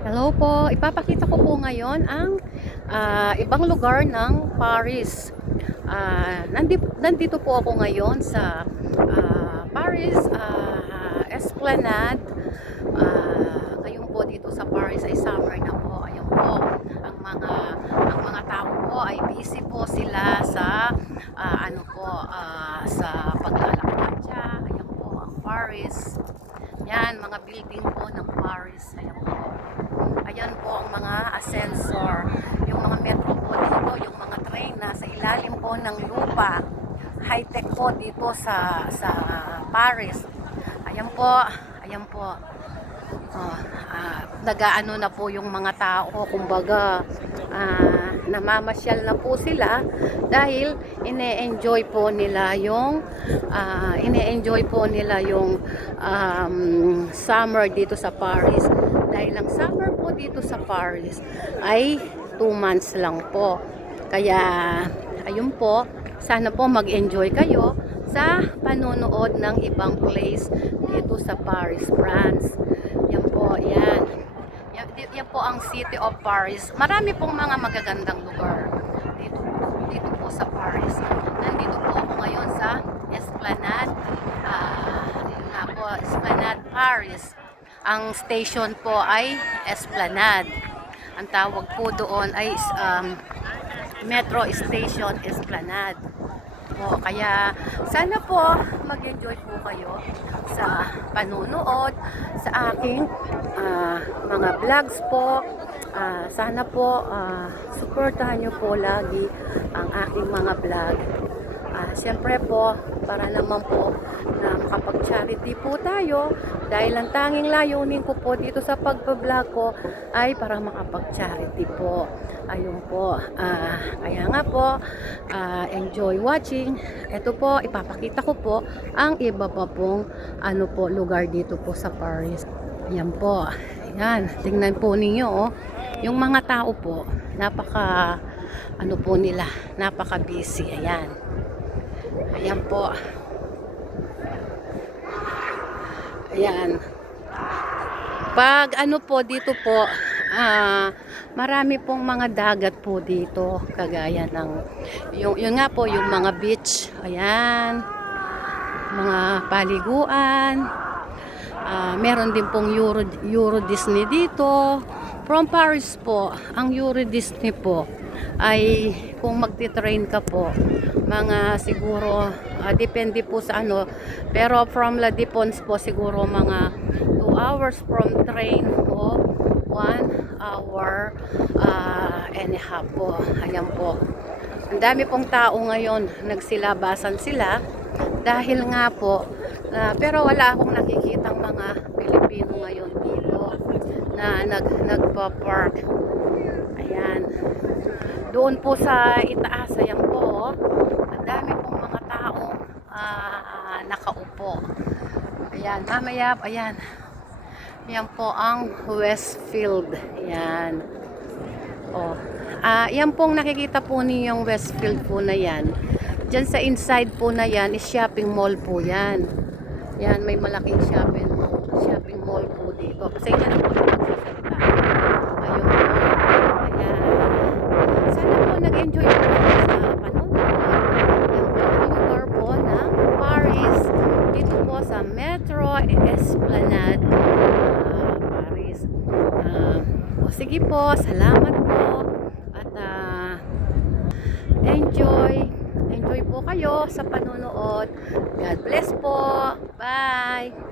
Hello po, ipapakita ko po ngayon ang ibang lugar ng Paris. Nandito po ako ngayon sa Paris Esplanade. Ngayon po dito sa Paris ay summer na po. Ayun po, ang mga tao po ay busy po sila sa sa paglalakad. Ayun po ang Paris. Yan, mga building po ng Paris. Ayun po. Ayan po ang mga ascensor. Yung mga metro po dito, yung mga train na sa ilalim po ng lupa. High-tech po dito sa Paris. Ayan po, ayan po. Nagaano na po yung mga tao, kumbaga namamasyal na po sila dahil ine-enjoy po nila yung summer dito sa Paris. Dahil ang summer po dito sa Paris ay 2 months lang po. Kaya ayun po, sana po mag-enjoy kayo sa panonood ng ibang place dito sa Paris, France. Yan po, yan. Yan po ang City of Paris. Marami pong mga magagandang lugar dito po sa Paris. Nandito po ako ngayon sa Esplanade. Yun nga po, Esplanade Paris. Ang station po ay Esplanade. Ang tawag po doon ay Metro Station Esplanade. Kaya sana po mag-enjoy po kayo sa panunood sa aking mga vlogs po. Sana po suportahan nyo po lagi ang aking mga vlog. Siyempre po, para naman po na makapag-charity po tayo dahil ang tanging layunin ko po dito sa pagpa-vlog ko ay para makapag-charity po. Ayun po. Kaya nga po, enjoy watching. Ito po, ipapakita ko po ang iba pa pong lugar dito po sa Paris. Ayan po. Ayan, tingnan po ninyo yung mga tao po, napaka napaka busy. Ayan. Ayan po. Ayan. Pag po dito po, marami pong mga dagat po dito, kagaya ng yun nga po, yung mga beach. Ayan. Mga paliguan. Meron din pong Euro Disney dito. From Paris po, ang Euro Disney po ay kung magti-train ka po, mga siguro depende po sa pero from La Défense po siguro mga 2 hours from train o 1 hour and a half po. Ayan po. Ang dami pong tao ngayon, nagsilabasan sila dahil nga po pero wala akong nakikitang mga Pilipino ngayon dito na nagpa-park. Ayan. Doon po sa itaas, ayan po, ang dami pong mga taong nakaupo. Ayan, mamaya, ayan. Ayan po ang Westfield. Ayan. Yan pong nakikita po ninyong Westfield po na yan. Diyan sa inside po na yan is shopping mall po yan. Yan, may malaking shopping mall po dito. Pasensya na po sa pagsasalita. Ayun po. Ayan. Sana po nag-enjoy po kayo sa panonood. Yan po ang lugar po ng Paris. Dito po sa Metro Esplanade Paris. Sige po, salamat po. At enjoy po kayo sa panonood. God bless po. Bye!